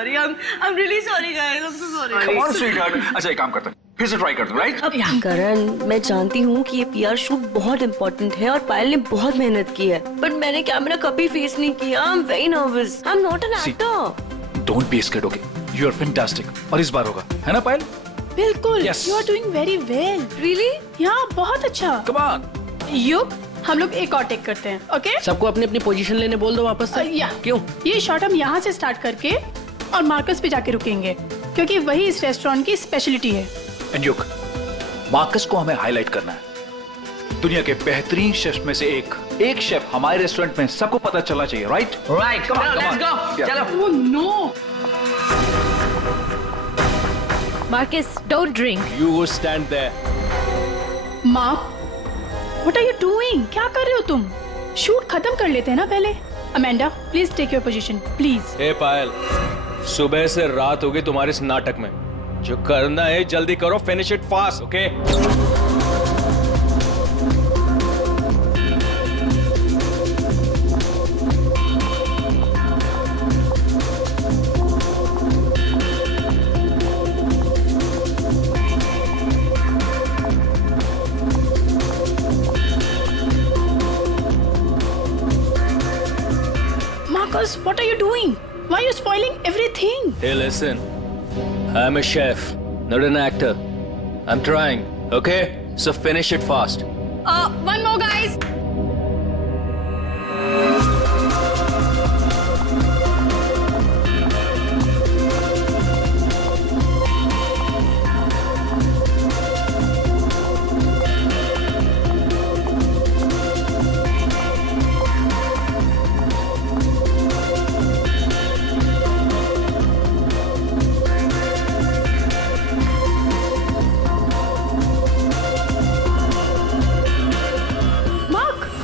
sorry. I'm really sorry, guys. I'm so sorry. Come on, sweetheart. अच्छा एक काम करते हैं, फिर से ट्राई करते हैं, राइट? करण, मैं जानती हूँ कि ये पीआर शूट बहुत इम्पोर्टेंट है और पायल ने बहुत मेहनत की है, बट मैंने कैमरा कभी फेस नहीं किया. I am very nervous. I am not an actor. Don't be scared, okay? You are fantastic. और इस बार होगा, है ना पायल? बिल्कुल. Yes. You are doing very well. Really? हाँ, बहुत अच्छा. Come on. युग, हम लोग एक और टेक करते हैं, ओके? सबको अपनी अपनी पोजीशन लेने बोल दो वापस से. क्यों? ये शॉट हम यहाँ से स्टार्ट करके और मार्कस पे जाके रुकेंगे, क्योंकि वही इस रेस्टोरेंट की स्पेशलिटी है. एंड युग, मार्कस को हमें हाईलाइट करना है. दुनिया के बेहतरीन शेफ में से एक शेफ हमारे रेस्टोरेंट में सबको पता चलना चाहिए, right? Right. Come on, let's go. चलो. Oh no! Marcus, don't drink. You go stand there. माँ, what are you doing? क्या कर रहे हो तुम? शूट खत्म कर लेते हैं ना पहले. Amanda, please take your position, please. Hey Payal, सुबह से रात हो गई तुम्हारे इस नाटक में. जो करना है जल्दी करो, finish it fast, okay? Marcus, what are you doing? Why are you spoiling everything? Hey, listen. I'm a chef, not an actor. I'm trying, okay? So finish it fast. One more, guys.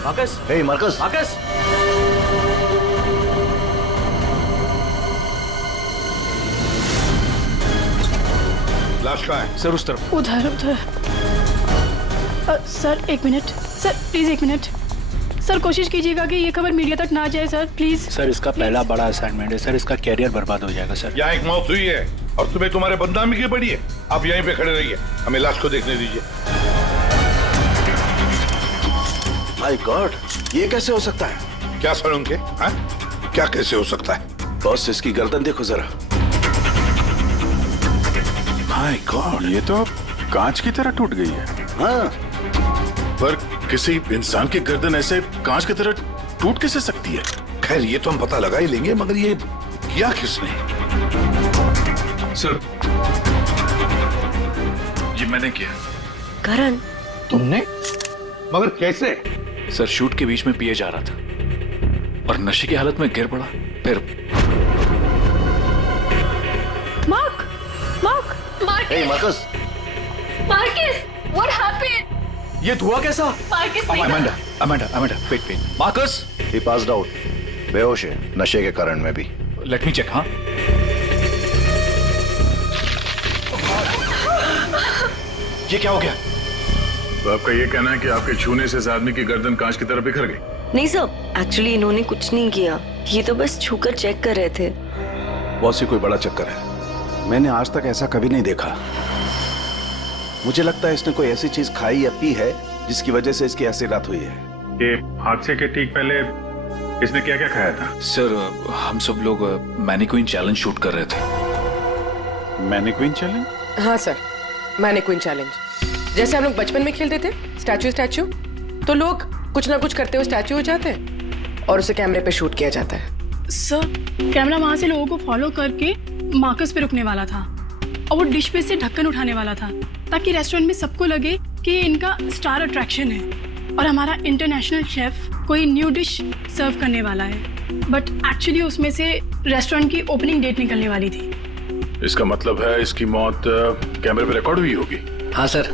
Marcus, hey Marcus, Marcus. लाश कहाँ है? Sir उस तरफ. उधर उधर. Sir एक minute. Sir please एक minute. Sir कोशिश कीजिएगा कि ये खबर मीडिया तक ना जाए सर, प्लीज. सर इसका पहला बड़ा असाइनमेंट है सर, इसका कैरियर बर्बाद हो जाएगा सर. यहाँ एक मौत हुई है और तुम्हें तुम्हारे बदनामी की पड़ी है. आप यहीं पे खड़े रहिए, हमें लाश को देखने दीजिए. माय गॉड, ये कैसे हो सकता है? क्या सड़ोंगे? हाँ? क्या कैसे हो सकता है? बॉस इसकी गर्दन देखो जरा. माय गॉड, ये तो कांच की तरह टूट गई है. हाँ, पर किसी इंसान की गर्दन ऐसे कांच की तरह टूट कैसे सकती है? खैर ये तो हम पता लगा ही लेंगे, मगर ये किया किसने? सर, ये मैंने किया. करण, तुमने? मगर कैसे? सर शूट के बीच में पिए जा रहा था और नशे की हालत में गिर पड़ा. फिर Mark, Mark, hey Marcus, Marcus, what happened? ये धुआं कैसा? Marcus, Amanda, wait. Marcus, he passed out. बेहोश है, नशे के कारण में भी. Let me check. हाँ, ये क्या हो गया? तो आपका ये कहना है कि आपके छूने से इस आदमी की गर्दन कांच की तरह बिखर गई? नहीं सर, एक्चुअली इन्होंने कुछ नहीं किया. ये तो बस छूकर चेक कर रहे थे. बॉस ये कोई बड़ा चक्कर है. मैंने आज तक ऐसा कभी नहीं देखा. मुझे लगता है इसने कोई ऐसी चीज खाई या पी है जिसकी वजह से इसकी ऐसी रात हुई है. ये हादसे के ठीक पहले इसने क्या क्या खाया था? सर हम सब लोग मैनीक्वीन चैलेंज शूट कर रहे थे. Mannequin challenge? हाँ सर, मैनीक्वीन चैलेंज. जैसे हम लोग बचपन में खेलते थे स्टैचू, तो लोग कुछ ना कुछ करते हुए स्टैचू हो जाते हैं और उसे कैमरे पे शूट किया जाता है. सर कैमरा वहां से लोगों को फॉलो करके मार्कस पे रुकने वाला था और वो डिश पे से ढक्कन उठाने वाला था ताकि रेस्टोरेंट में सबको लगे कि ये इनका स्टार अट्रैक्शन है और हमारा इंटरनेशनल शेफ कोई न्यू डिश सर्व करने वाला है. बट एक्चुअली उसमें से रेस्टोरेंट की ओपनिंग डेट निकलने वाली थी. इसका मतलब है इसकी मौत कैमरे पे रिकॉर्ड हुई होगी? हाँ सर,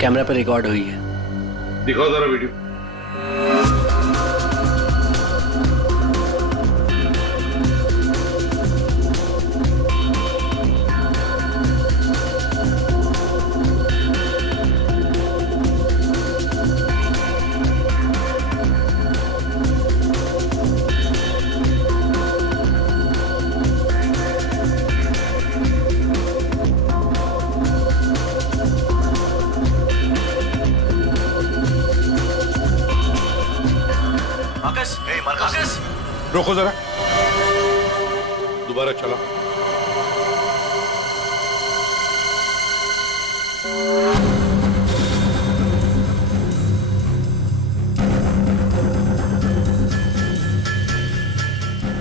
कैमरा पर रिकॉर्ड हुई है. दिखाओ जरा वीडियो. रोको जरा, दोबारा चलाओ।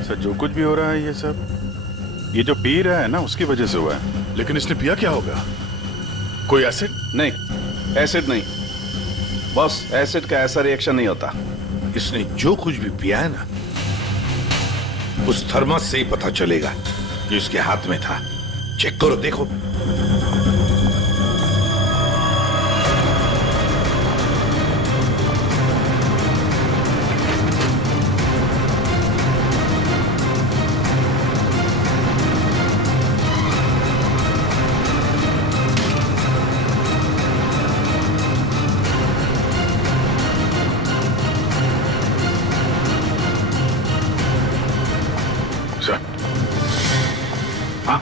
सर जो कुछ भी हो रहा है ये सब ये जो पी रहा है ना उसकी वजह से हुआ है। लेकिन इसने पिया क्या होगा? कोई एसिड? नहीं, एसिड नहीं बॉस, एसिड का ऐसा रिएक्शन नहीं होता। इसने जो कुछ भी पिया है ना, उस थर्मस से ही पता चलेगा जो इसके हाथ में था। चेक करो, देखो। सर, हाँ,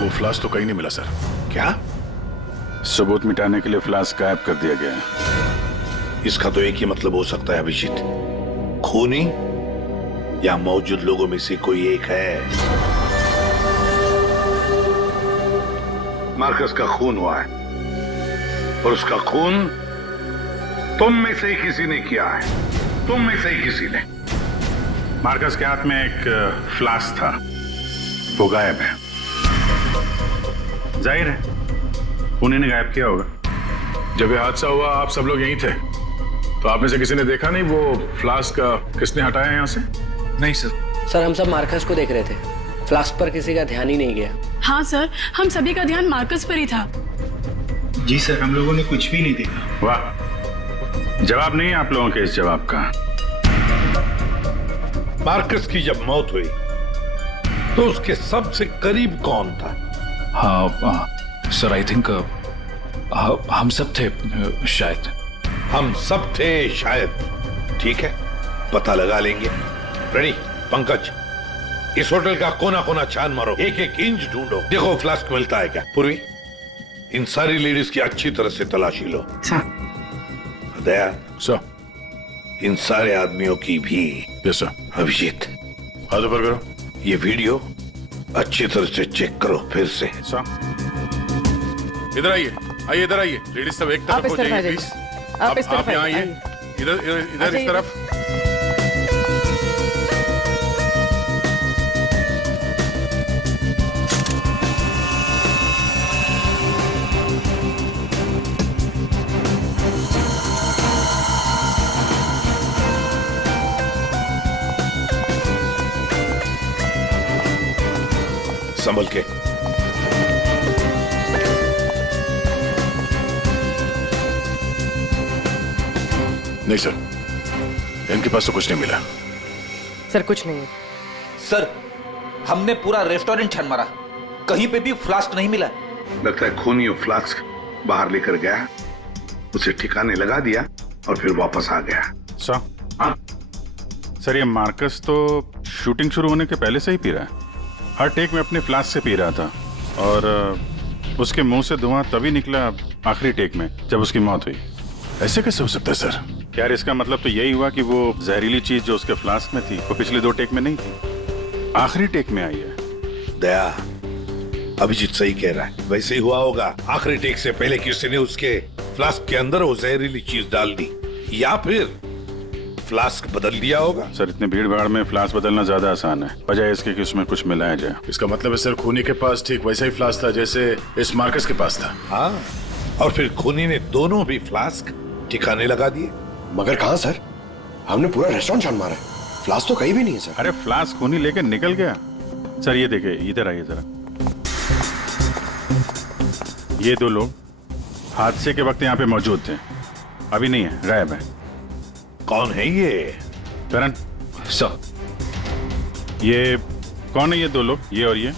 वो फ्लास्क तो कहीं नहीं मिला सर। क्या? सबूत मिटाने के लिए फ्लास्क गायब कर दिया गया है। इसका तो एक ही मतलब हो सकता है अभिजीत, खूनी या मौजूद लोगों में से कोई एक है। मार्कस का खून हुआ है और उसका खून तुम में से ही किसी ने किया है, तुम में से ही किसी ने। मार्कस के हाथ में एक फ्लास्क था, वो गायब है। जाहिर है उन्हीं ने गायब किया होगा। जब ये हादसा हुआ आप सब लोग यहीं थे, तो आप में से किसी ने देखा नहीं वो फ्लास्क किसने हटाया यहाँ से? नहीं सर। सर हम सब मार्कस को देख रहे थे, फ्लास्क पर किसी का ध्यान ही नहीं गया। हाँ सर, हम सभी का ध्यान मार्कस पर ही था। जी सर, हम लोगों ने कुछ भी नहीं देखा। वाह, जवाब नहीं है आप लोगों के इस जवाब का। मार्कस की जब मौत हुई तो उसके सबसे करीब कौन था? हाँ सर, आई थिंक हम सब थे शायद। हम सब थे शायद। ठीक है, पता लगा लेंगे। रेडी पंकज, इस होटल का कोना कोना छान मारो, एक एक इंच ढूंढो, देखो फ्लास्क मिलता है क्या। पूर्वी, इन सारी लेडीज की अच्छी तरह से तलाशी लो। दया सर, इन सारे आदमियों की भी। Yes sir. अभिजीत, हाथ ऊपर करो। ये वीडियो अच्छी तरह से चेक करो फिर से। सर, इधर आइए, आइए इधर आइए। लेडीज सब एक तरफ हो जाइए प्लीज। आप यहाँ आइए, इधर इस तरफ। संभल के। नहीं सर, इनके पास तो कुछ नहीं मिला। सर कुछ नहीं है। सर, हमने पूरा रेस्टोरेंट छान मारा, कहीं पे भी फ्लास्क नहीं मिला। लगता है खूनी वो फ्लास्क बाहर लेकर गया, उसे ठिकाने लगा दिया और फिर वापस आ गया। सर ये मार्कस तो शूटिंग शुरू होने के पहले से ही पी रहा है। हर टेक में अपने फ्लास्क से पी रहा था और उसके मुंह से धुआं तभी निकला आखिरी टेक में जब उसकी मौत हुई। ऐसे कैसे हो सकता है सर? यार इसका मतलब तो यही हुआ कि वो जहरीली चीज जो उसके फ्लास्क में थी वो पिछले 2 टेक में नहीं थी, आखिरी टेक में आई है। दया, अभिजीत सही कह रहा है, वैसे ही हुआ होगा। आखिरी टेक से पहले किसी ने उसके फ्लास्क के अंदर वो जहरीली चीज डाल दी या फिर फ्लास्क बदल दिया होगा। सर इतने भीड़ भाड़ में फ्लास्क बदलना ज्यादा आसान है, बजाय इसके कि उसमें कुछ मिलाया जाए। इसका मतलब है सर खूनी के पास ठीक वैसा ही फ्लास्क था जैसे इस मार्कस के पास था। हाँ, और फिर खूनी ने दोनों भी फ्लास्क ठिकाने लगा दिए। मगर कहाँ सर? हमने पूरा रेस्टोरेंट छान मारा है, फ्लास्क तो कहीं भी नहीं है सर। अरे फ्लास्क खूनी लेकर निकल गया। सर ये देखिए, इधर आइए जरा। ये 2 लोग हादसे के वक्त यहाँ पे मौजूद थे, अभी नहीं है, गायब है। कौन है ये? करण सर, ये कौन है ये 2 लोग, ये और ये?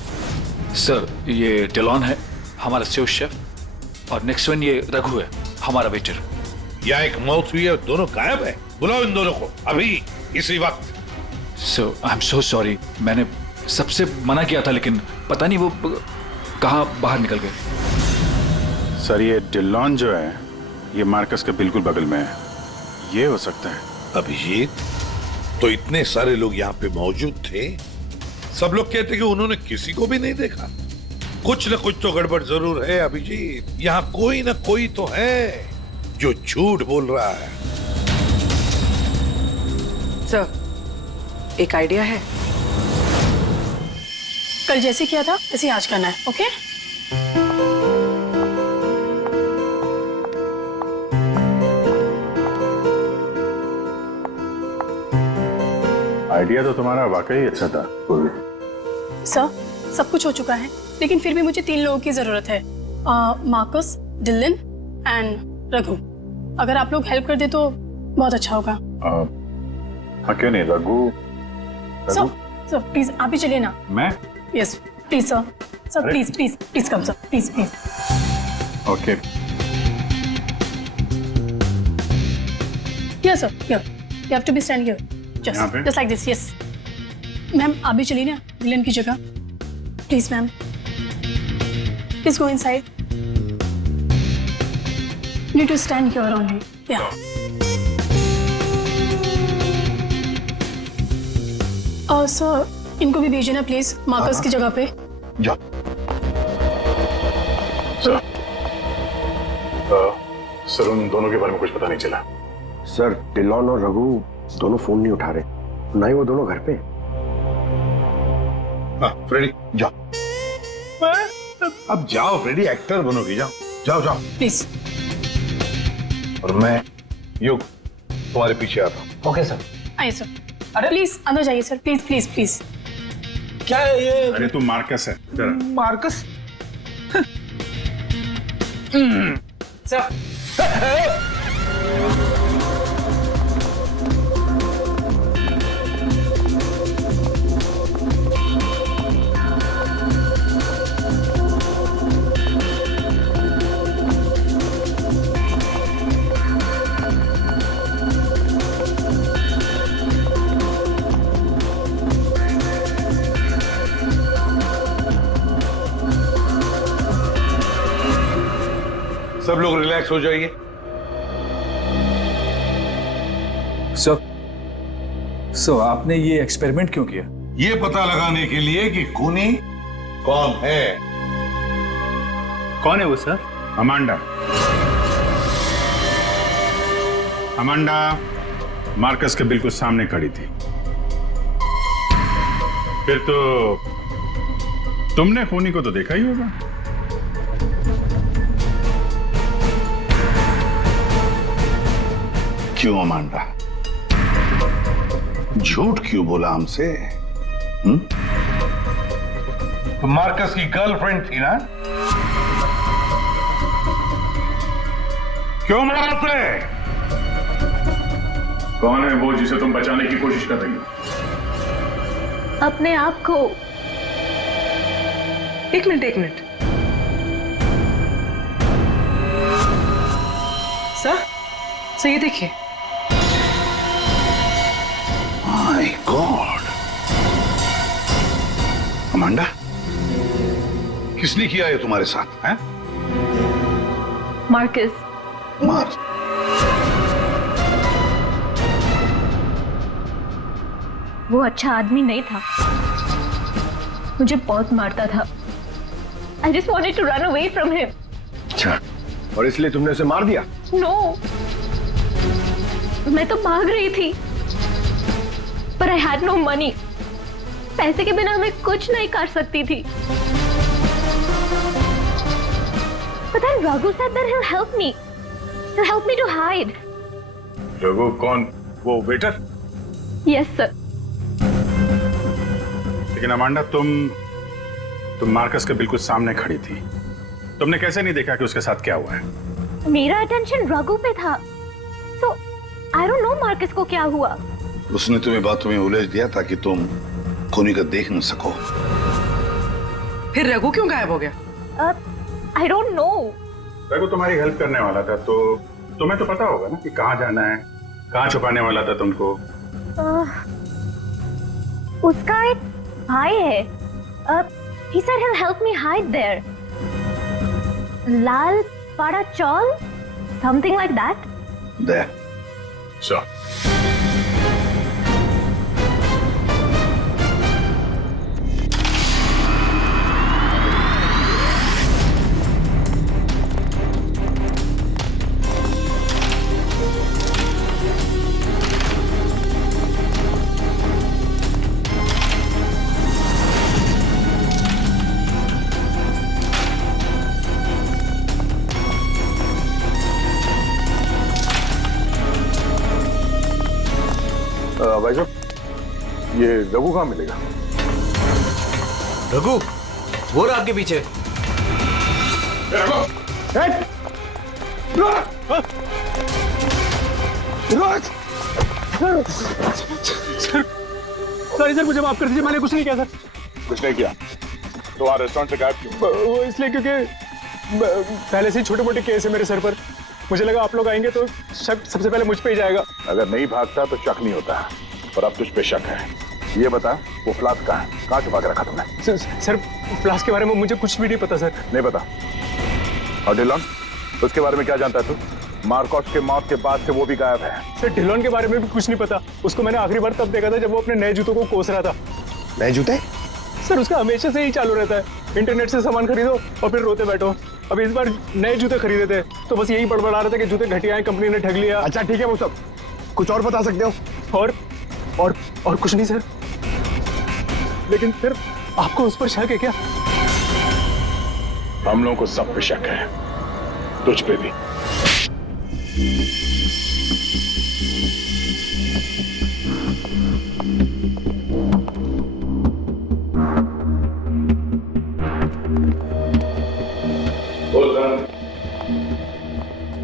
सर ये डेलॉन है, हमारा सेफ शेफ, और नेक्स्ट वन ये रघु है, हमारा वेटर। यहाँ एक मौत हुई है, दोनों गायब है। बुलाओ इन दोनों को अभी, इसी वक्त। सो आई एम सो सॉरी, मैंने सबसे मना किया था लेकिन पता नहीं वो कहाँ बाहर निकल गए। सर ये डिलॉन जो है ये मार्कस के बिल्कुल बगल में है। ये हो सकता है। अभिजीत, तो इतने सारे लोग यहाँ पे मौजूद थे, सब लोग कहते कि उन्होंने किसी को भी नहीं देखा। कुछ न कुछ तो गड़बड़ जरूर है अभिजीत। यहाँ कोई न कोई तो है जो झूठ बोल रहा है। सर, एक आइडिया है। कल जैसे किया था वैसे आज करना है, ओके? आइडिया तो तुम्हारा वाकई अच्छा था पूर्वी। सर, सब कुछ हो चुका है, लेकिन फिर भी मुझे 3 लोगों की जरूरत है। Marcus, Dylan and Raghu. अगर आप लोग हेल्प कर दे तो बहुत अच्छा होगा। हाँ, क्यों नहीं? रघु सर प्लीज आप ही चलिए ना। मैं? Yes please sir. Sir please please please come sir, please please. Okay. Yes sir, here you have to be stand here, just like this. Yes ma'am, आप भी चलिए ना डिलन की जगह, please ma'am. Please go inside. Need to stand here only. या sir, इनको भी भेजिए ना प्लीज मार्कस की जगह पे। जा। सर, उन दोनों के बारे में कुछ पता नहीं चला। सर, डिलॉन और रघु दोनों फोन नहीं उठा रहे, ना ही वो दोनों घर पे। फ्रेडी जाओ। अब जाओ फ्रेडी, एक्टर बनोगी। जाओ जाओ जाओ प्लीज। और मैं युग तुम्हारे पीछे आता हूँ। Okay sir. आइए सर। अरे प्लीज अंदर जाइए सर, प्लीज प्लीज प्लीज। क्या है ये? अरे तू मार्कस है। मार्कस? सर, सब लोग रिलैक्स हो जाइए। सो आपने ये एक्सपेरिमेंट क्यों किया? ये पता लगाने के लिए कि खूनी कौन है। कौन है वो सर? अमांडा। अमांडा मार्कस के बिल्कुल सामने खड़ी थी। फिर तो तुमने खूनी को तो देखा ही होगा। क्यों अमांडा, झूठ क्यों बोला हमसे? तो मार्कस की गर्लफ्रेंड थी ना? क्यों मारा उसे? कौन है वो जिसे तुम बचाने की कोशिश कर रही हो? अपने आप को। एक मिनट। सर ये देखिए। माय गॉड, अमांडा, किसने किया ये तुम्हारे साथ? हैं? मार्कस। वो अच्छा आदमी नहीं था, मुझे बहुत मारता था। I just wanted to run away from him. अच्छा, और इसलिए तुमने उसे मार दिया? No, मैं तो भाग रही थी, पर I had no money. पैसे के बिना मैं कुछ नहीं कर सकती थी। But then Raghu said that he'll help me. He'll help me to hide. Raghu कौन? वो वेटर? Yes, sir. लेकिन अमांडा, तुम मार्कस के बिल्कुल सामने खड़ी थी। तुमने कैसे नहीं देखा कि उसके साथ क्या हुआ है? मेरा अटेंशन रघु पे था, so I don't know Marcus को क्या हुआ। उसने तुम्हें बातों में उलझ दिया ताकि तुम खूनी को देख न सको। फिर रघु क्यों गायब हो गया? I don't know. रघु तुम्हारी हेल्प करने वाला था, तो तुम्हें तो पता होगा ना कि कहाँ जाना है, कहाँ छुपाने वाला था तुमको। उसका एक भाई है। He said he'll help me hide there. लाल पाड़ा चौल, something like that. There. Sure. भाई साहब, ये रघु कहाँ मिलेगा? रघु वो रहा आपके पीछे। सर मुझे माफ कर दीजिए, मैंने कुछ नहीं किया सर। कुछ नहीं किया तो वहाँ रेस्टोरेंट से गायब क्यों? वो इसलिए क्योंकि पहले से ही छोटे मोटे केस है मेरे सर पर। मुझे लगा आप लोग आएंगे तो शक सबसे पहले मुझ पे ही जाएगा। अगर नहीं भागता तो शक नहीं होता, और अब तुझ पे शक है। ये बता, वो फ्लास्क कहाँ है? कहाँ छुपा के रखा तुमने? सर फ्लास्क के बारे में मुझे कुछ भी नहीं पता सर। नहीं पता? और डिलॉन, उसके बारे में क्या जानता है तू? मार्कोस के मौत के बाद से वो भी गायब है। सर डिलॉन के बारे में भी कुछ नहीं पता। उसको मैंने आखिरी बार तब देखा था जब वो अपने नए जूतों को कोस रहा था। नए जूते? सर उसका हमेशा से ही चालू रहता है, इंटरनेट से सामान खरीदो और फिर रोते बैठो। अब इस बार नए जूते खरीदे थे तो बस यही बड़बड़ा रहा था कि जूते घटिया हैं, कंपनी ने ठग लिया। अच्छा ठीक है, वो सब कुछ और बता सकते हो? और कुछ नहीं सर। लेकिन फिर आपको उस पर शक है क्या? हम लोगों को सब पे शक है, तुझ पे भी।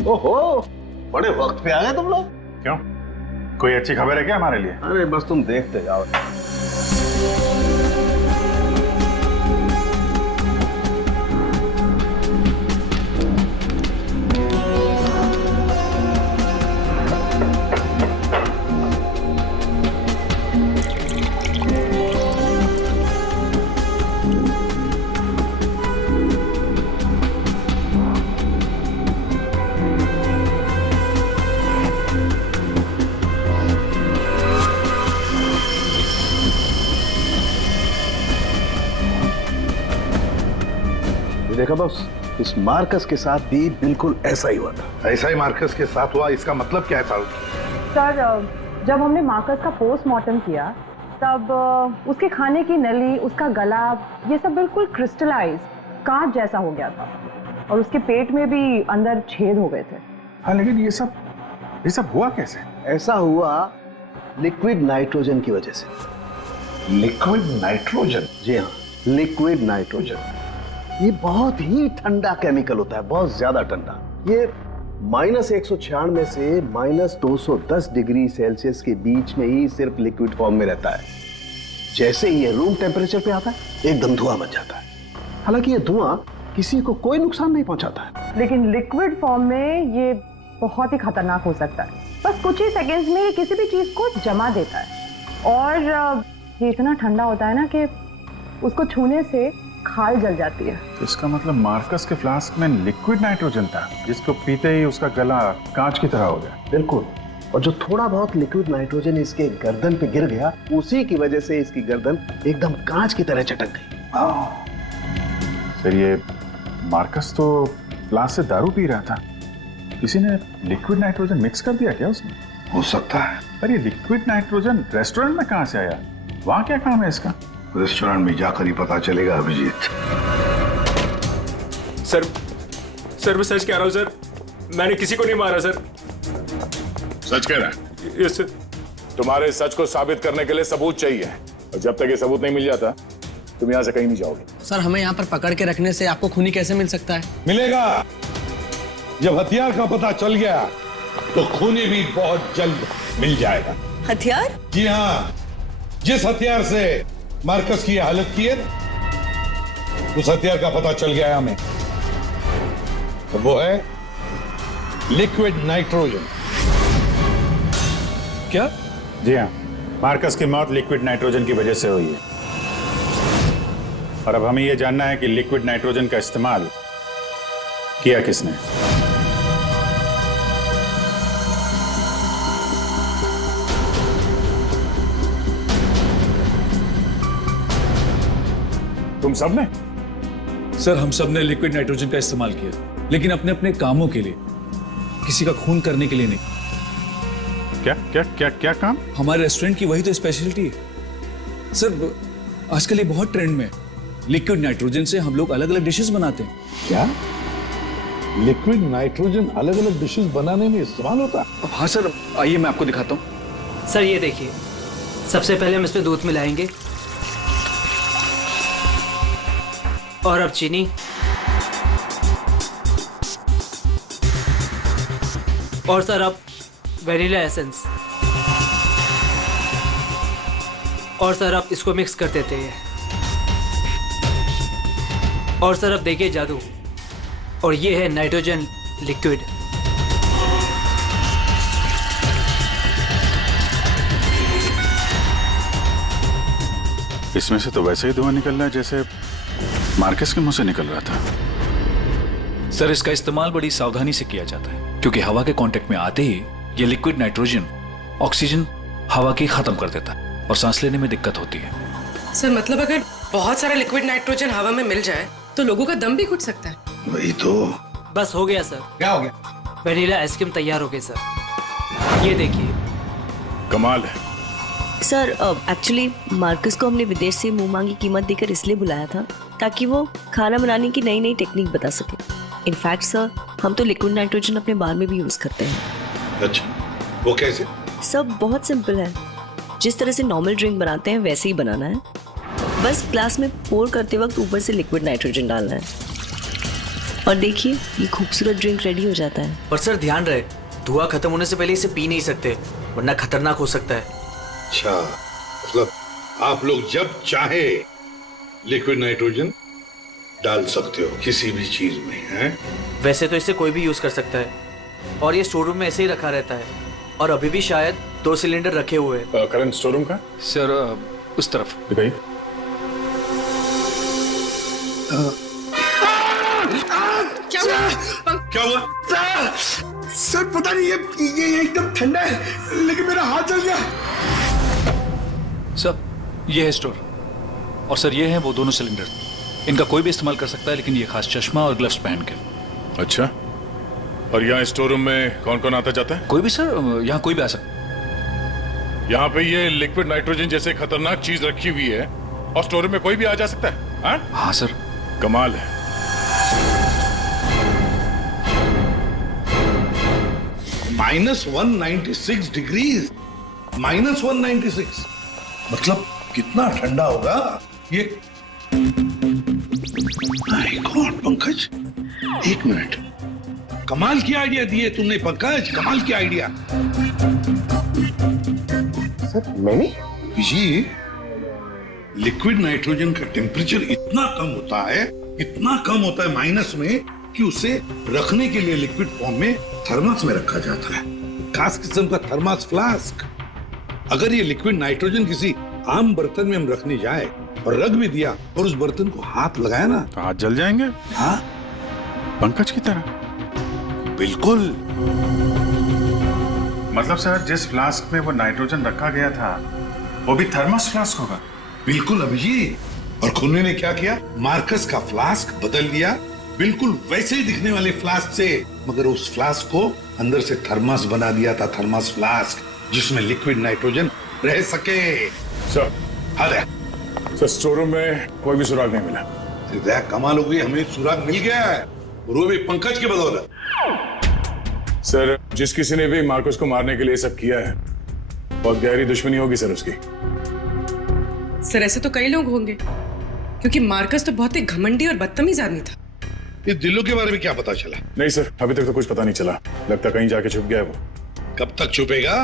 ओहो, बड़े वक्त पे आ गए तुम लोग। क्यों, कोई अच्छी खबर है क्या हमारे लिए? अरे बस तुम देखते जाओ। देखा बॉस, इस मार्कस के साथ भी बिल्कुल ऐसा ही हुआ था। ऐसा ही मार्कस के साथ हुआ, इसका मतलब क्या है साहब? सर जब हमने मार्कस का पोस्टमार्टम किया तब उसके खाने की नली, उसका गला, ये सब बिल्कुल क्रिस्टलाइज कांच जैसा हो गया था और उसके पेट में भी अंदर छेद हो गए थे। हाँ, लेकिन ये सब हुआ कैसे? ऐसा हुआ लिक्विड नाइट्रोजन की वजह से। Liquid nitrogen? जी हाँ, लिक्विड नाइट्रोजन। ये बहुत ही ठंडा केमिकल होता है, बहुत ज्यादा ठंडा। ये -196 से -210 डिग्री सेल्सियस के बीच में ही सिर्फ लिक्विड फॉर्म में रहता है। जैसे ही ये रूम टेम्परेचर पे आता है एकदम धुआं बन जाता है। हालांकि ये धुआं किसी को कोई नुकसान नहीं पहुंचाता है, लेकिन लिक्विड फॉर्म में ये बहुत ही खतरनाक हो सकता है। बस कुछ ही सेकेंड्स में ये किसी भी चीज को जमा देता है और ये इतना ठंडा होता है ना कि उसको छूने से खाल जल जाती है। तो इसका मतलब मार्कस के फ्लास्क में लिक्विड नाइट्रोजन था, जिसको पीते ही उसका गला कांच की तरह हो गया। बिल्कुल। और जो थोड़ा बहुत लिक्विड नाइट्रोजन इसके गर्दन पे गिर गया, उसी की वजह से इसकी गर्दन एकदम कांच की तरह चटक गई। सर ये मार्कस तो फ्लास्क से दारू पी रहा था, किसी ने लिक्विड नाइट्रोजन मिक्स कर दिया क्या उसमें? हो सकता है। पर ये लिक्विड नाइट्रोजन रेस्टोरेंट में कहां से आया? वहां क्या काम है इसका? रेस्टोरेंट में जाकर ही पता चलेगा अभिजीत। सर मैं सच कह रहा हूँ सर, मैंने किसी को नहीं मारा सर। सच कह रहा है? Yes sir. तुम्हारे सच को साबित करने के लिए सबूत चाहिए, और जब तक ये सबूत नहीं मिल जाता तुम यहाँ से कहीं नहीं जाओगे। सर हमें यहाँ पर पकड़ के रखने से आपको खूनी कैसे मिल सकता है? मिलेगा। जब हथियार का पता चल गया तो खूनी भी बहुत जल्द मिल जाएगा। हथियार? जी हाँ, जिस हथियार से मार्कस की हालत की है उस हथियार का पता चल गया है हमें, और वो है लिक्विड नाइट्रोजन। क्या? जी हाँ, मार्कस की मौत लिक्विड नाइट्रोजन की वजह से हुई है, और अब हमें यह जानना है कि लिक्विड नाइट्रोजन का इस्तेमाल किया किसने। तुम सब ने? सर हम सब ने लिक्विड नाइट्रोजन का इस्तेमाल किया, लेकिन अपने अपने कामों के लिए, किसी का खून करने के लिए नहीं। क्या क्या क्या क्या काम? हमारे रेस्टोरेंट की वही तो स्पेशलिटी है सर। आजकल ये बहुत ट्रेंड में है। लिक्विड नाइट्रोजन से हम लोग अलग अलग डिशेस बनाते हैं। क्या लिक्विड नाइट्रोजन अलग अलग डिशेस बनाने में इस्तेमाल होता है? हाँ सर, आइए मैं आपको दिखाता हूँ। सर ये देखिए, सबसे पहले हम इसमें दूध मिलाएंगे और अब चीनी और सर अब वेनिला एसेंस और सर अब इसको मिक्स कर देते हैं। और सर अब देखिए जादू, और ये है नाइट्रोजन लिक्विड। इसमें से तो वैसे ही धुआं निकल रहा है जैसे मार्केस के मुंह से निकल रहा था। सर इसका इस्तेमाल बड़ी सावधानी से किया जाता है, क्योंकि हवा के कांटेक्ट में आते ही ये लिक्विड नाइट्रोजन ऑक्सीजन हवा की खत्म कर देता है और सांस लेने में दिक्कत होती है। सर मतलब अगर बहुत सारा लिक्विड नाइट्रोजन हवा में मिल जाए तो लोगों का दम भी घुट सकता है। वही तो। बस हो गया सर। क्या हो गया? वेनिला आइसक्रीम तैयार हो गई सर, ये देखिए। कमाल है सर। एक्चुअली मार्कस को हमने विदेश से मुंह मांगी कीमत देकर इसलिए बुलाया था ताकि वो खाना बनाने की नई नई टेक्निक बता सके। इनफैक्ट सर हम तो लिक्विड नाइट्रोजन अपने बार में भी यूज करते हैं। अच्छा, वो कैसे? सब बहुत सिंपल है, जिस तरह से नॉर्मल ड्रिंक बनाते हैं वैसे ही बनाना है। बस ग्लास में पोर करते वक्त ऊपर से लिक्विड नाइट्रोजन डालना है और देखिए ये खूबसूरत ड्रिंक रेडी हो जाता है। पर सर ध्यान रहे, धुआं खत्म होने से पहले इसे पी नहीं सकते, वरना खतरनाक हो सकता है। अच्छा, मतलब आप लोग जब चाहे लिक्विड नाइट्रोजन डाल सकते हो किसी भी चीज में, हैं? वैसे तो इसे कोई भी यूज कर सकता है और ये स्टोर रूम में ऐसे ही रखा रहता है और अभी भी शायद 2 सिलेंडर रखे हुए हैं। करंट स्टोर रूम का? सर उस तरफ। दिखाइए। क्या हुआ? सर पता नहीं ये एकदम ठंडा है, लेकिन मेरा हाथ जल गया। सर ये है स्टोर, और सर ये है वो दोनों सिलेंडर। इनका कोई भी इस्तेमाल कर सकता है, लेकिन ये खास चश्मा और ग्लव्स पहन के। अच्छा, और यहाँ स्टोर रूम में कौन कौन आता जाता है? कोई भी सर, यहाँ कोई भी आ सकता है। यहाँ पे ये लिक्विड नाइट्रोजन जैसे खतरनाक चीज रखी हुई है और स्टोर रूम में कोई भी आ जा सकता है? हाँ सर। कमाल है। -196 डिग्रीज, -196 मतलब कितना ठंडा होगा ये? माय गॉड पंकज, एक मिनट, कमाल की आइडिया दिए तुमने पंकज, कमाल की आइडिया। सर मैंने जी, लिक्विड नाइट्रोजन का टेम्परेचर इतना कम होता है माइनस में, कि उसे रखने के लिए लिक्विड फॉर्म में थर्मस में रखा जाता है, खास किस्म का थर्मस फ्लास्क। अगर ये लिक्विड नाइट्रोजन किसी आम बर्तन में हम रखने जाए और रख भी दिया और उस बर्तन को हाथ लगाया ना, तो हाथ जल जाएंगे। हाँ, पंकज की तरह। बिल्कुल। मतलब सर जिस फ्लास्क में वो नाइट्रोजन रखा गया था वो भी थर्मस फ्लास्क होगा? बिल्कुल अभिजीत। और खुन्ने ने क्या किया, मार्कस का फ्लास्क बदल दिया बिल्कुल वैसे ही दिखने वाले फ्लास्क से, मगर उस फ्लास्क को अंदर से थर्मस बना दिया था, थर्मस फ्लास्क, जिसमें लिक्विड नाइट्रोजन रह सके। सर अरे सर स्टोर रूम में कोई भी सुराग नहीं मिला। कमाल हो गई, हमें सुराग मिल गया है, वो भी पंकज की बदौलत। सर जिस किसी ने भी मार्कस को मारने के लिए सब किया है, बहुत गहरी दुश्मनी होगी सर उसकी। सर ऐसे तो कई लोग होंगे, क्योंकि मार्कस तो बहुत ही घमंडी और बदतमीज आदमी था। इस दिलों के बारे में क्या पता चला? नहीं सर, अभी तक तो कुछ पता नहीं चला, लगता कहीं जाके छुप गया है वो। कब तक छुपेगा?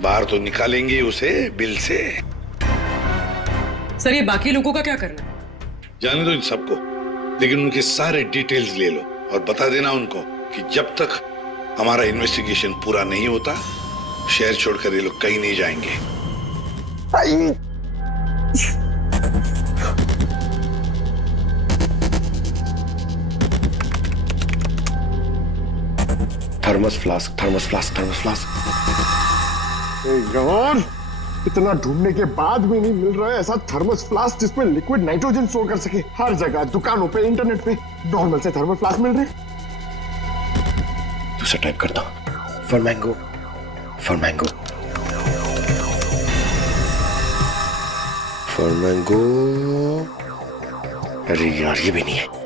बाहर तो निकालेंगे उसे बिल से। सर ये बाकी लोगों का क्या करना? जाने दो इन सबको, लेकिन उनके सारे डिटेल्स ले लो और बता देना उनको कि जब तक हमारा इन्वेस्टिगेशन पूरा नहीं होता, शहर छोड़कर ये लोग कहीं नहीं जाएंगे। Thermos flask, thermos flask, thermos flask. इतना ढूंढने के बाद भी नहीं मिल रहा है ऐसा थर्मस फ्लास्क जिसमें लिक्विड नाइट्रोजन स्टोर कर सके। हर जगह, दुकानों पे, इंटरनेट पे नॉर्मल से थर्मल फ्लास्क मिल रहे। दूसरा टाइप करता हूं। For mango, for mango, for mango. अरे यार ये भी नहीं है।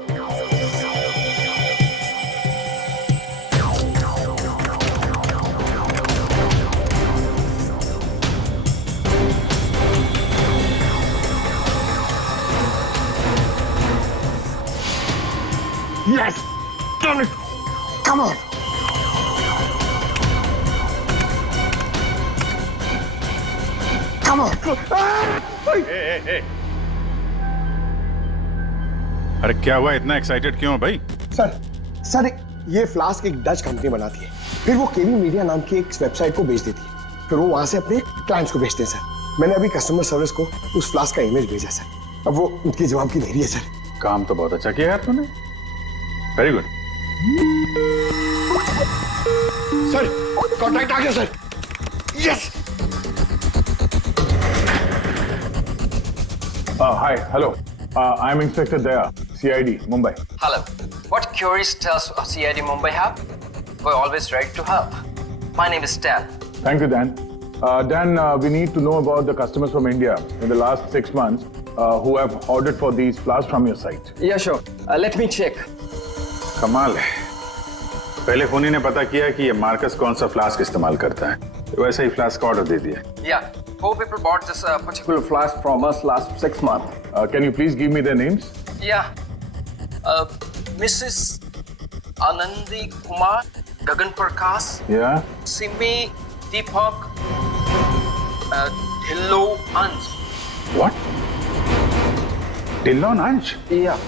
Yes! Done it! Come on! Come on! अरे क्या हुआ, इतना एक्साइटेड क्यों हो भाई? सर ये फ्लास्क एक डच कंपनी बनाती है, फिर वो केवी मीडिया नाम की एक वेबसाइट को बेच देती है, फिर वो वहां से अपने क्लाइंट्स को बेचते हैं सर। मैंने अभी कस्टमर सर्विस को उस फ्लास्क का इमेज भेजा सर, अब वो उनकी जवाब की दे रही है सर। काम तो बहुत अच्छा किया यार तूने, वेरी गुड। सर कॉन्ट्रैक्ट आ गया sir. Yes. Hi, hello. I'm Inspector Daya, CID, Mumbai. Hello. What queries does CID Mumbai have? We're always ready to help. My name is Dan. Thank you, Dan. Dan, we need to know about the customers from India in the last 6 months who have ordered for these flasks from your site. Yeah, sure. Let me check. कमाल है, पहले फोनी ने पता किया कि ये Marcus कौन सा फ्लास्क इस्तेमाल करता है, तो वैसा ही फ्लास्क का ऑर्डर दे दिया। Yeah, 4 people bought this particular flask from us last 6 months. Can you please give me their names? Yeah. Mrs. Anandi Kumar, Gagan Prakash. Yeah. Simi Deepak, Dhillo Anj. What? Dhillon Anj? Yeah.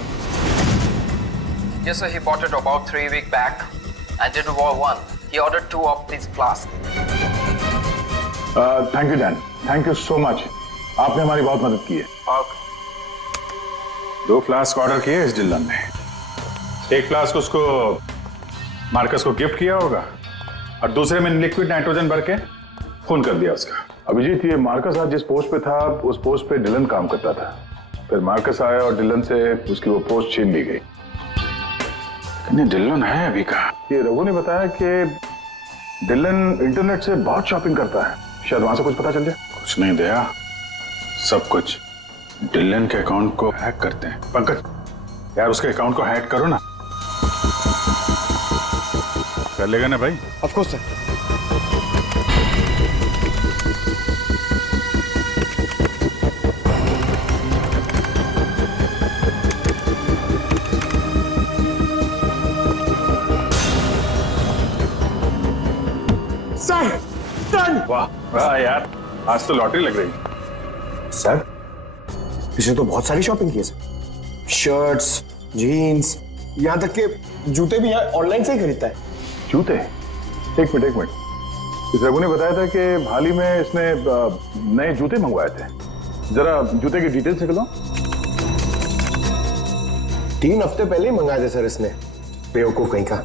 Yes, sir. He bought it about 3 weeks back and did War 1. He ordered 2 of these flasks. Thank you, Dan. Thank you so much. आपने हमारी बहुत मदद की है। 2 flask order किए इस Dylan ने, एक फ्लास्क उसको मार्कस को गिफ्ट किया होगा और दूसरे में लिक्विड नाइट्रोजन भर के खून कर दिया उसका। अभिजीत, ये मार्कस आज जिस पोस्ट पे था उस पोस्ट पे डिलन काम करता था, फिर मार्कस आया और डिलन से उसकी वो पोस्ट छीन ली गई। डिलन है अभी कहाँ? ये रघु ने बताया कि डिलन इंटरनेट से बहुत शॉपिंग करता है, शायद वहां से कुछ पता चल जाए। कुछ नहीं दया, सब कुछ डिलन के अकाउंट को हैक करते हैं। पंकज यार उसके अकाउंट को हैक करो ना। कर लेगा ना भाई? Of course sir. वाह वाह यार, आज तो लॉटरी लग रही। सर इसने तो बहुत सारी शॉपिंग की है सर, शर्ट्स, जीन्स, यहाँ तक के जूते भी यहाँ ऑनलाइन से ही खरीदता है। जूते? एक मिनट, इस रघु ने बताया था कि हाल ही में इसने नए जूते मंगवाए थे, जरा जूते की डिटेल्स निकलो। 3 हफ्ते पहले ही मंगाए थे सर इसने, बेवकूफ कहीं का।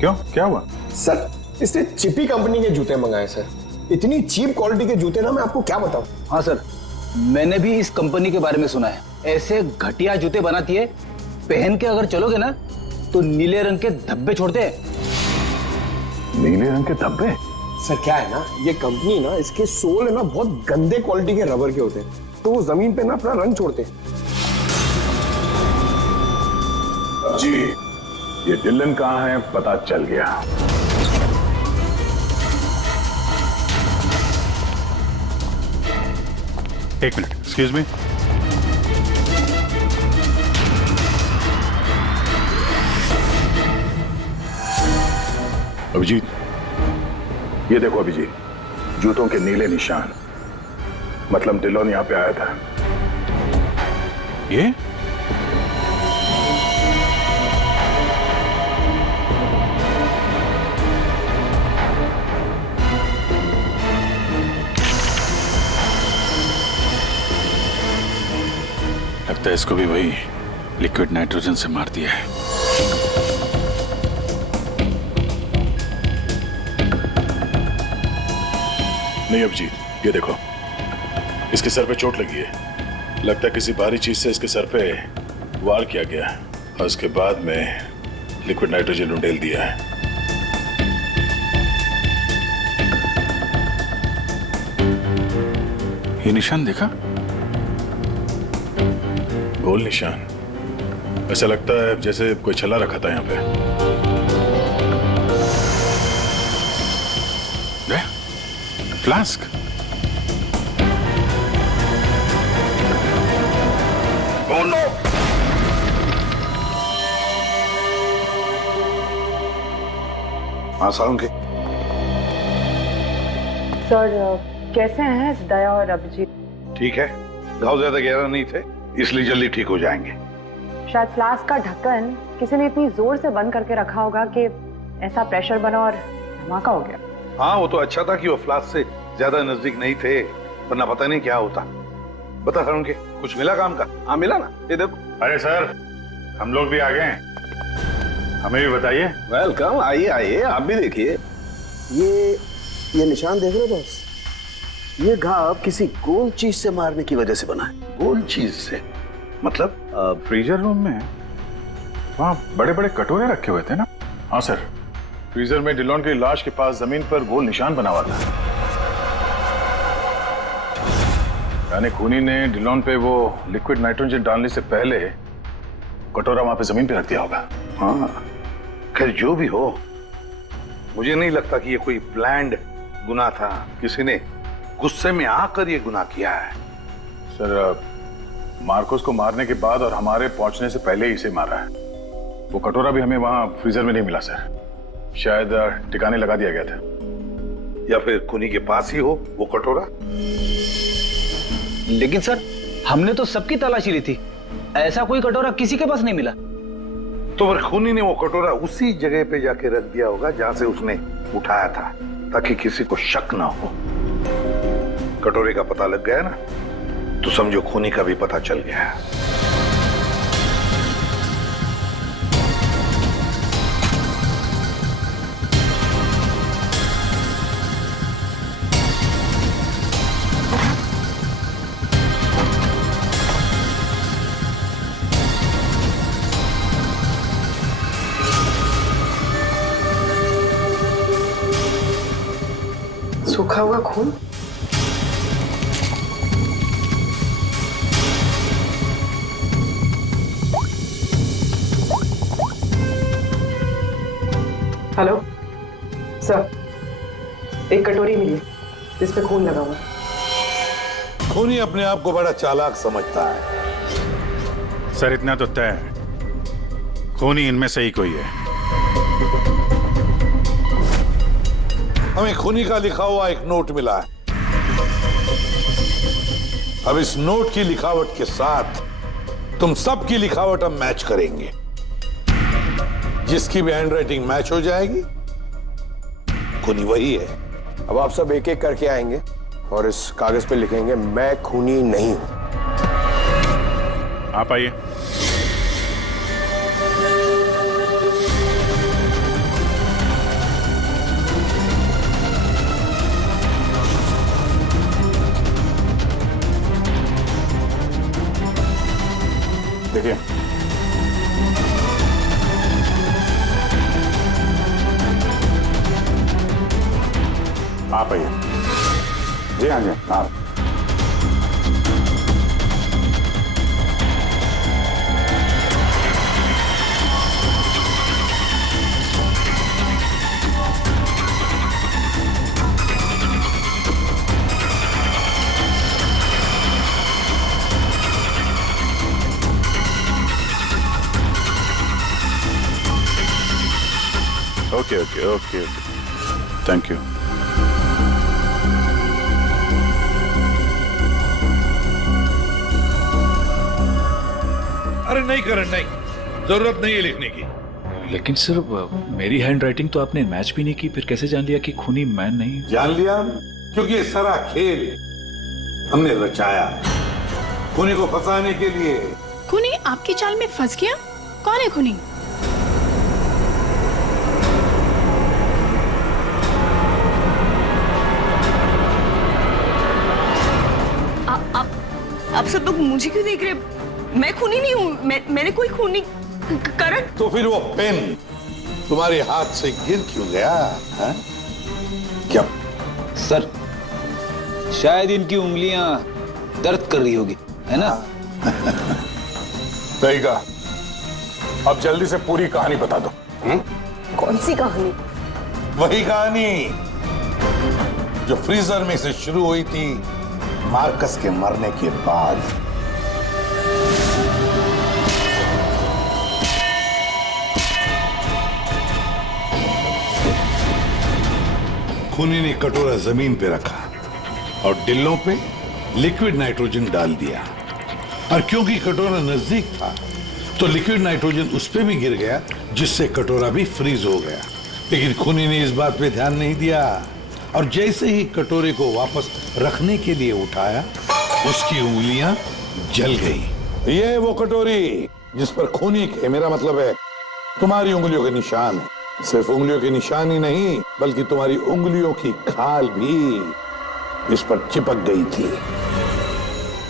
क्यों, क्या हुआ? सर इसने चिपी कंपनी के जूते मंगाए सर, इतनी चीप क्वालिटी के जूते ना मैं आपको क्या बताऊं। हाँ सर, मैंने भी इस कंपनी के बारे में सुना है, ऐसे घटिया जूते बनाती है, पहन के अगर चलोगे ना तो नीले रंग के धब्बे छोड़ते हैं। नीले रंग के धब्बे? सर क्या है ना, ये कंपनी ना, इसके सोल है ना बहुत गंदे क्वालिटी के रबर के होते हैं, तो वो जमीन पे ना अपना रंग छोड़ते हैं। जी, ये डिलन कहाँ है पता चल गया। एक मिनट, एक्सक्यूज मी। अभिजीत, ये देखो अभिजीत, जूतों के नीले निशान, मतलब डिलोन यहाँ पे आया था। ये लगता है इसको भी वही लिक्विड नाइट्रोजन से मार दिया है। नहीं अभिजीत, ये देखो, इसके सर पे चोट लगी है। लगता है किसी भारी चीज से इसके सर पे वार किया गया और उसके बाद में लिक्विड नाइट्रोजन उंडेल दिया है। ये निशान देखा? गोल निशान। ऐसा लगता है जैसे कोई छल्ला रखा था यहाँ पे। फ्लास्क। हाँ सालुंके। सर कैसे हैं दया और अभिजीत? ठीक है, घाव ज्यादा गहरा नहीं थे इसलिए जल्दी ठीक हो जाएंगे। शायद फ्लास्क का ढक्कन किसी ने इतनी जोर से बंद करके रखा होगा कि ऐसा प्रेशर बना और धमाका हो गया। हाँ वो तो अच्छा था कि वो फ्लास्क से ज्यादा नजदीक नहीं थे, वरना पता नहीं क्या होता। बता सालुंके, कुछ मिला काम का? हाँ मिला ना, ये देखो। अरे सर, हम लोग भी आ गए हैं, हमें भी बताइए। वेलकम, आइए आइए, आप भी देखिए। ये निशान देख रहे हो बॉस? ये घाव किसी गोल चीज से मारने की वजह से बना है। गोल चीज से मतलब? फ्रीजर रूम में वहाँ बड़े बड़े कटोरे रखे हुए थे ना? हाँ सर, फ्रीजर में डिलॉन की लाश के पास जमीन पर गोल निशान बना हुआ था। यानी खूनी ने डिलॉन पे वो लिक्विड नाइट्रोजन डालने से पहले कटोरा वहां पे जमीन पे रख दिया होगा। हाँ, खैर जो भी हो, मुझे नहीं लगता कि ये कोई प्लान्ड गुनाह था। किसी ने गुस्से में आकर ये गुनाह किया है। सर, मार्कोस को मारने के बाद और हमारे पहुंचने से पहले ही इसे मारा है। वो कटोरा भी हमें वहां फ्रीजर में नहीं मिला सर, शायद ठिकाने लगा दिया गया था। या फिर खूनी के पास ही हो वो कटोरा। लेकिन सर, हमने तो सबकी तलाशी ली थी, ऐसा कोई कटोरा किसी के पास नहीं मिला। तो फिर खूनी ने वो कटोरा उसी जगह पे जाके रख दिया होगा जहां से उसने उठाया था, ताकि किसी को शक ना हो। कटोरे का पता लग गया ना, तो समझो खूनी का भी पता चल गया। सूखा हुआ खून? हेलो सर, एक कटोरी मिली जिस पे खून लगा हुआ। खूनी अपने आप को बड़ा चालाक समझता है। सर, इतना तो तय है, खूनी इनमें से ही कोई है। हमें खूनी का लिखा हुआ एक नोट मिला है। अब इस नोट की लिखावट के साथ तुम सबकी लिखावट हम मैच करेंगे। जिसकी भी हैंडराइटिंग मैच हो जाएगी, खूनी वही है। अब आप सब एक एक करके आएंगे और इस कागज पे लिखेंगे, मैं खूनी नहीं हूं। आप आइए। देखिए, आप आइए। जी हाँ जी, आप। Okay okay okay okay, thank you. अरे नहीं करण, नहीं, जरूरत नहीं है लिखने की। लेकिन सर, मेरी हैंडराइटिंग तो आपने मैच भी नहीं की, फिर कैसे जान लिया कि खूनी मैं नहीं? जान लिया क्योंकि ये सारा खेल हमने रचाया खूनी को फंसाने के लिए। खूनी आपकी चाल में फंस गया? कौन है खूनी? आप सब लोग मुझे क्यों देख रहे हैं? मैं खूनी नहीं हूँ, मैंने कोई खून नहीं। करण, तो फिर वो पेन तुम्हारे हाथ से गिर क्यों गया? है? क्या सर, शायद इनकी उंगलियां दर्द कर रही होगी, है ना? सही कहा। अब जल्दी से पूरी कहानी बता दो। कौन सी कहानी? वही कहानी जो फ्रीजर में से शुरू हुई थी मार्कस के मरने के बाद। खूनी ने कटोरा जमीन पे रखा और डिल्लों पे लिक्विड नाइट्रोजन डाल दिया, और क्योंकि कटोरा नजदीक था तो लिक्विड नाइट्रोजन उस पे भी गिर गया, जिससे कटोरा भी फ्रीज हो गया। लेकिन खूनी ने इस बात पे ध्यान नहीं दिया, और जैसे ही कटोरे को वापस रखने के लिए उठाया, उसकी उंगलियां जल गई। ये वो कटोरी जिस पर खूनी के, मेरा मतलब है तुम्हारी उंगलियों के निशान है। सिर्फ उंगलियों के निशान ही नहीं, बल्कि तुम्हारी उंगलियों की खाल भी इस पर चिपक गई थी।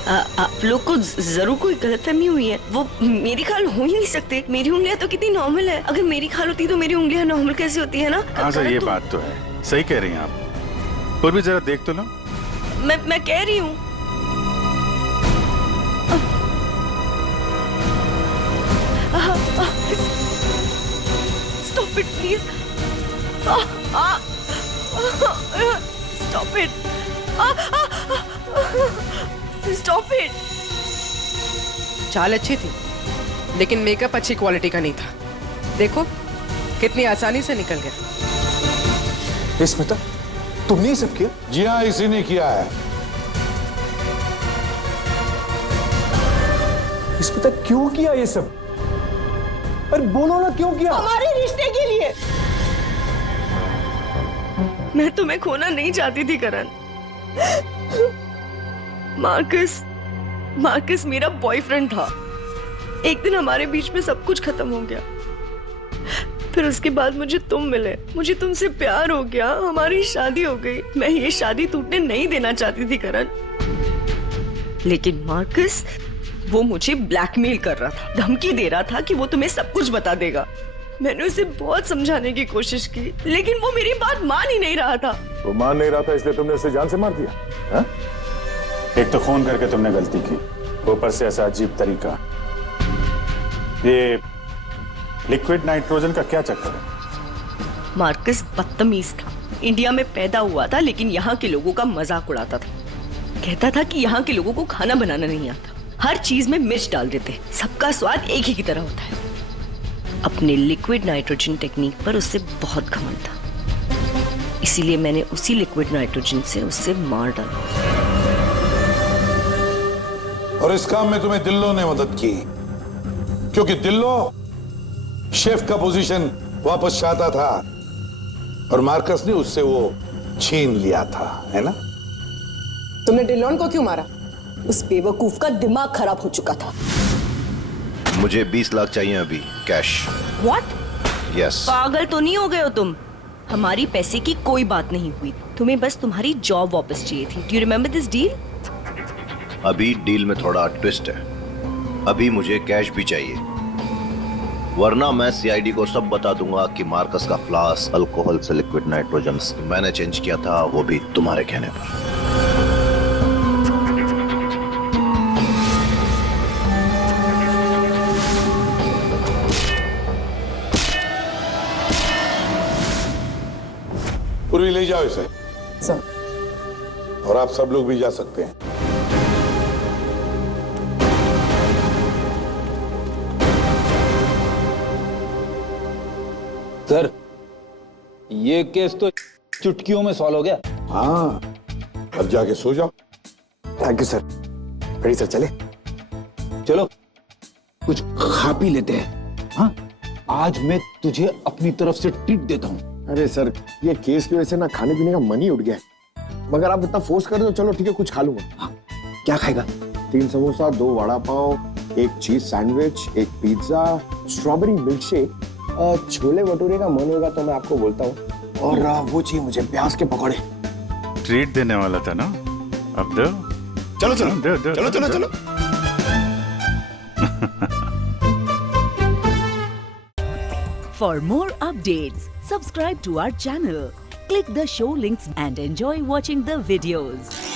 आप लोग को जरूर कोई गलतफहमी हुई है। वो मेरी खाल हो ही नहीं सकते। मेरी उंगलियां तो कितनी नॉर्मल है। अगर मेरी खाल होती तो मेरी उंगलियां नॉर्मल कैसे होती है ना? हाँ सर, ये बात तो है, सही कह रही हैं आप। और भी जरा देख तो लो। मैं कह रही हूँ। Stop it, please. Stop it. Stop it. चाल अच्छी थी, लेकिन मेकअप अच्छी क्वालिटी का नहीं था। देखो कितनी आसानी से निकल गया। स्मिता, तुमने ये सब किया? जी हाँ, इसी ने किया है। स्मिता, क्यों किया ये सब? अरे बोलो ना, क्यों किया? हमारे रिश्ते के लिए। मैं तुम्हें खोना नहीं चाहती थी करण। मार्कस मेरा बॉयफ्रेंड था। एक दिन हमारे बीच में सब कुछ खत्म हो गया। फिर उसके बाद मुझे तुम मिले, मुझे तुमसे प्यार हो गया, हमारी शादी हो गई। मैं ये शादी टूटने नहीं देना चाहती थी करण, लेकिन मार्कस वो मुझे ब्लैकमेल कर रहा था, धमकी दे रहा था कि वो तुम्हें सब कुछ बता देगा। मैंने उसे बहुत समझाने की कोशिश की, लेकिन वो मेरी बात मान ही नहीं रहा था। वो मान नहीं रहा था, इसलिए तुमने उसे जान से मार दिया? हा? एक तो खून करके तुमने गलती की, ऊपर से ऐसा अजीब तरीका। ये लिक्विड नाइट्रोजन का क्या चक्कर है? मार्कस बदतमीज था। इंडिया में पैदा हुआ था, लेकिन यहाँ के लोगों का मजाक उड़ाता था। कहता था कि यहाँ के लोगों को खाना बनाना नहीं आता, हर चीज में मिर्च डाल देते, सबका स्वाद एक ही की तरह होता है। अपने लिक्विड नाइट्रोजन टेक्निक पर उससे बहुत घमंड था, इसीलिए मैंने उसी लिक्विड नाइट्रोजन से उससे मार डाला। और इस काम में तुम्हें दिल्लो ने मदद की, क्योंकि दिल्लो शेफ का पोजीशन वापस चाहता था और मार्कस ने उससे वो छीन लिया था, है ना? तुमने डिलोन को क्यों मारा? उस बेवकूफ का दिमाग खराब हो चुका था। मुझे 20 लाख चाहिए अभी, कैश। What? Yes. पागल तो नहीं हो गए हो तुम? हमारी पैसे की कोई बात नहीं हुई, तुम्हें बस तुम्हारी जॉब वापस चाहिए थी। Do you remember this deal? अभी डील में थोड़ा ट्विस्ट है। अभी मुझे कैश भी चाहिए, वरना मैं सीआईडी को सब बता दूंगा कि मार्कस का फ्लास्क अल्कोहल से लिक्विड नाइट्रोजन मैंने चेंज किया था, वो भी तुम्हारे कहने पर। पूर्वी ले जाओ इसे। सर। और आप सब लोग भी जा सकते हैं। सर, ये केस तो चुटकियों में सॉल्व हो गया। हाँ, अब जाके सो जाओ। Thank you sir. Ready sir, चले? चलो कुछ खा पी लेते हैं। हाँ, आज मैं तुझे अपनी तरफ से ट्रीट देता हूँ। अरे सर, ये केस की वजह से ना खाने पीने का मन ही उठ गया है। मगर आप इतना फोर्स कर दो, चलो ठीक है, कुछ खा लूंगा। हाँ, क्या खाएगा? 3 samosa, 2 vada pav, 1 cheese sandwich, 1 pizza, strawberry milk shake, chole bhature का मन होगा तो मैं आपको बोलता हूँ, और वो चाहिए मुझे प्याज के पकौड़े। ट्रीट देने वाला था ना, अब दो। चलो चलो चलो चलो चलो। For more updates, subscribe to our channel, click the show links and enjoy watching the videos.